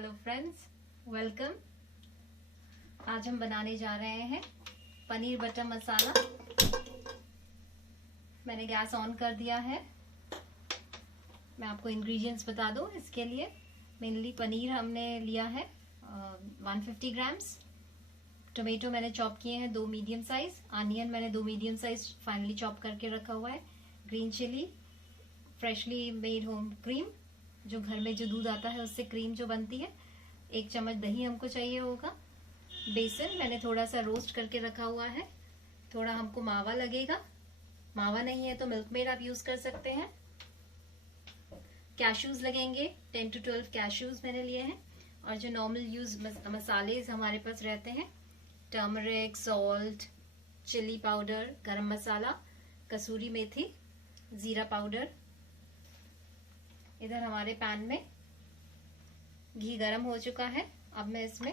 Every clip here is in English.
Hello friends, welcome. आज हम बनाने जा रहे हैं पनीर बटर मसाला। मैंने गैस ऑन कर दिया है। मैं आपको इंग्रेडिएंट्स बता दूं। इसके लिए मेनली पनीर हमने लिया है 150 ग्राम्स। टोमेटो मैंने चॉप किए हैं 2 मीडियम साइज। अनियन मैंने 2 मीडियम साइज फाइनली चॉप करके रखा हुआ है। Green chilli, freshly made home cream, जो घर में जो दूध आता है उससे क्रीम जो बनती है। 1 चम्मच दही हमको चाहिए होगा। बेसन मैंने थोड़ा सा रोस्ट करके रखा हुआ है। थोड़ा हमको मावा लगेगा। मावा नहीं है तो मिल्क मेड आप यूज कर सकते हैं। कैश्यूज लगेंगे, 10 to 12 कैश्यूज मैंने लिए हैं। और जो नॉर्मल यूज मसाले हमारे पास रहते हैं, टर्मरिक, सॉल्ट, चिली पाउडर, गरम मसाला, कसूरी मेथी, जीरा पाउडर। इधर हमारे पैन में घी गरम हो चुका है। अब मैं इसमें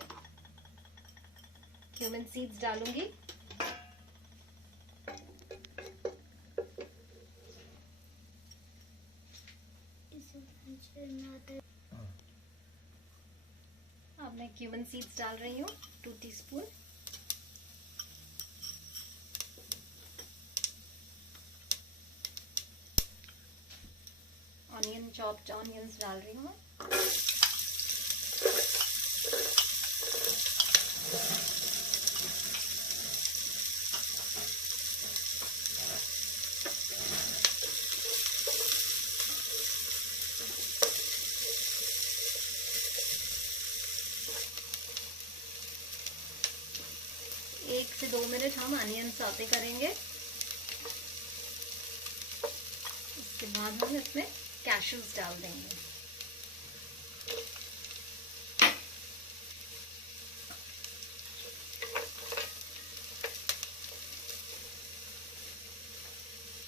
क्यूमिन सीड्स डालूंगी। अब मैं क्यूमिन सीड्स डाल रही हूँ 2 टीस्पून। ऑनियन, चॉप्ड ऑनियंस डाल रही हूँ। एक से 2 मिनट हम अनियन सौते करेंगे। उसके बाद हम इसमें कैश्यूज डाल देंगे।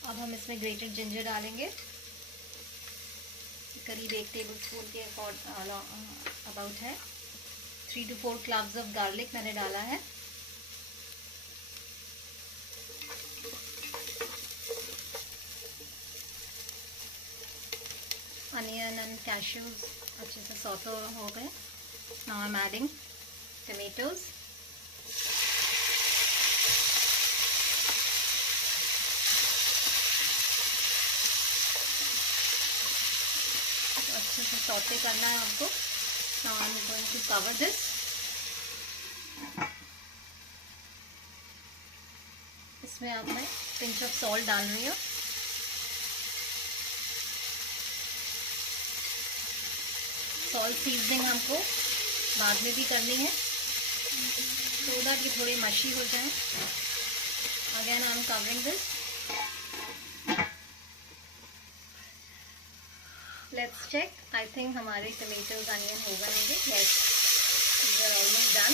अब हम इसमें ग्रेटेड जिंजर डालेंगे, करीब 1 टेबलस्पून के अबाउट है। 3 to 4 क्लव्स ऑफ गार्लिक मैंने डाला है। Onion and cashews अच्छे से सौते हो गए। Now I'm adding tomatoes. तो अच्छे से सौते करना है हमको। Now I'm going to cover this. इसमें अब मैं पिंच ऑफ सॉल्ट डाल रही हूँ। सॉल्ट सीजनिंग हमको बाद में भी करनी है, so that ये थोड़ी मशी हो जाए। Again I am covering this. Let's check. I think हमारे टमेटोज अनियन हो गए होंगे। Yes, these are almost done.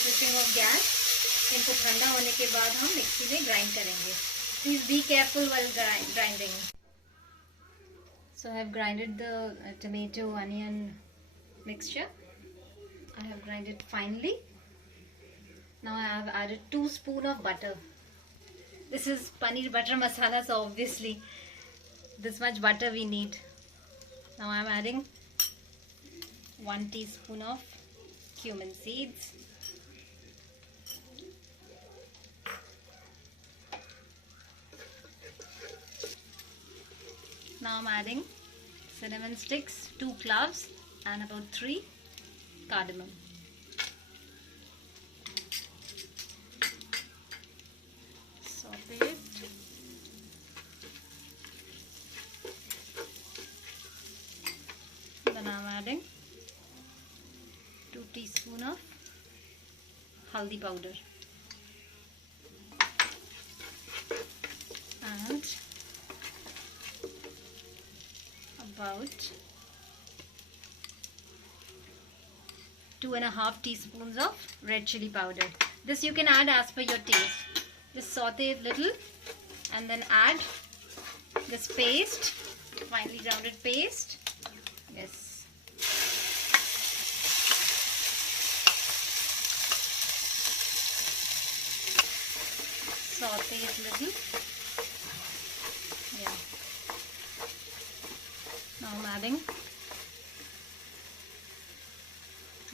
Switching off gas. इनको ठंडा होने के बाद हम मिक्सी में ग्राइंड करेंगे। Please be careful while grinding. So I have grinded the tomato onion mixture. I have grinded finely. Now I have added 2 spoons of butter. This is paneer butter masala, so obviously this much butter we need. Now I am adding 1 teaspoon of cumin seeds. Now I'm adding cinnamon sticks, 2 cloves and about 3 cardamom. Saute it. Then I'm adding 2 teaspoons of haldi powder and about 2.5 teaspoons of red chili powder. This you can add as per your taste. Just saute it little and then add this paste, finely grounded paste. Yes. Saute it little. Yeah. Now I'm adding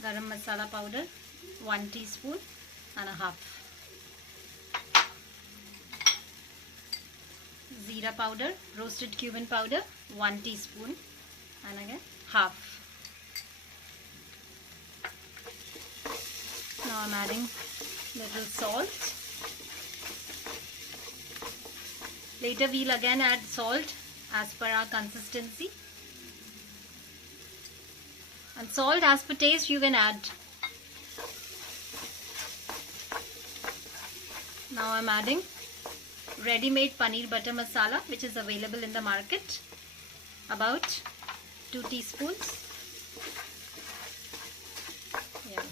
garam masala powder 1 teaspoon and a half, Zeera powder, roasted cumin powder 1 teaspoon and again half. Now I'm adding little salt. Later we'll again add salt as per our consistency. And salt as per taste you can add. Now I'm adding ready-made paneer butter masala, which is available in the market, about 2 teaspoons. Yeah.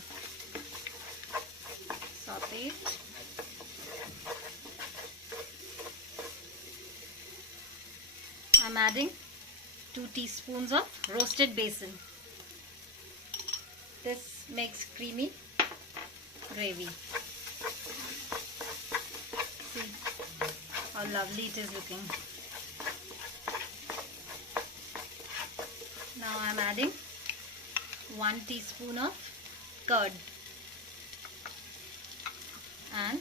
Saute it. I'm adding 2 teaspoons of roasted besan. This makes creamy gravy. See how lovely it is looking. Now I'm adding 1 teaspoon of curd. And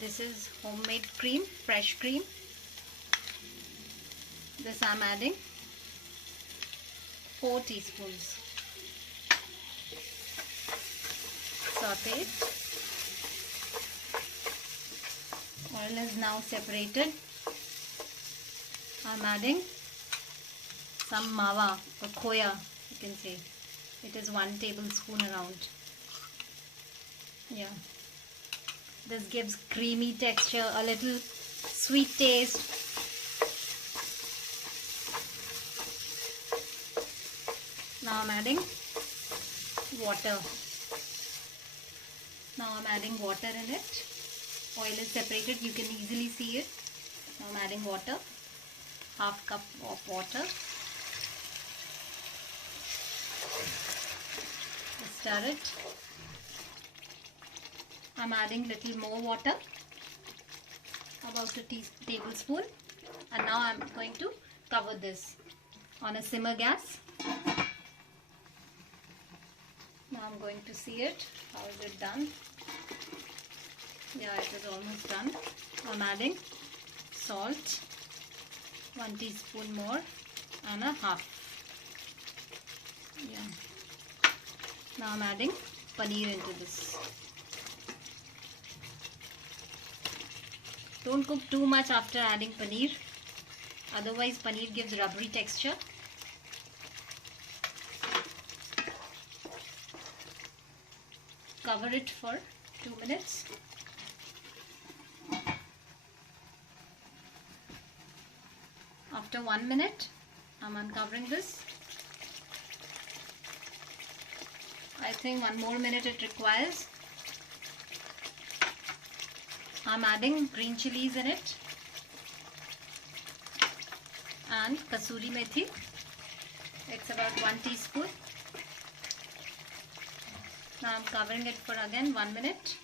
this is homemade cream, fresh cream. This I'm adding 4 teaspoons. Saute it. Oil is now separated. I'm adding some mawa or khoya, you can say. It is 1 tablespoon around. Yeah. This gives creamy texture, a little sweet taste. Now I'm adding water. Now I'm adding water in it. Oil is separated, you can easily see it. Now I'm adding water, half cup of water. Stir it. I'm adding little more water, about a tablespoon, and now I'm going to cover this on a simmer gas. Now I'm going to see it. How is it done? Yeah, it is almost done. I'm adding salt, 1 teaspoon more and a half. Yeah. Now I'm adding paneer into this. Don't cook too much after adding paneer, otherwise paneer gives rubbery texture. Cover it for 2 minutes. After 1 minute, I'm uncovering this. I think 1 more minute it requires. I'm adding green chilies in it and kasuri methi. It's about 1 teaspoon. Now I'm covering it for again 1 minute.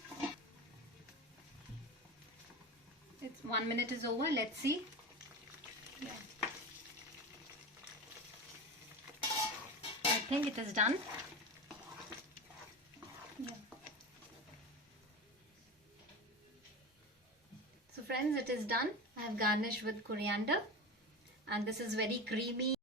It's 1 minute is over. Let's see. Yeah. I think it is done. Yeah. So friends, it is done. I have garnished with coriander, and this is very creamy.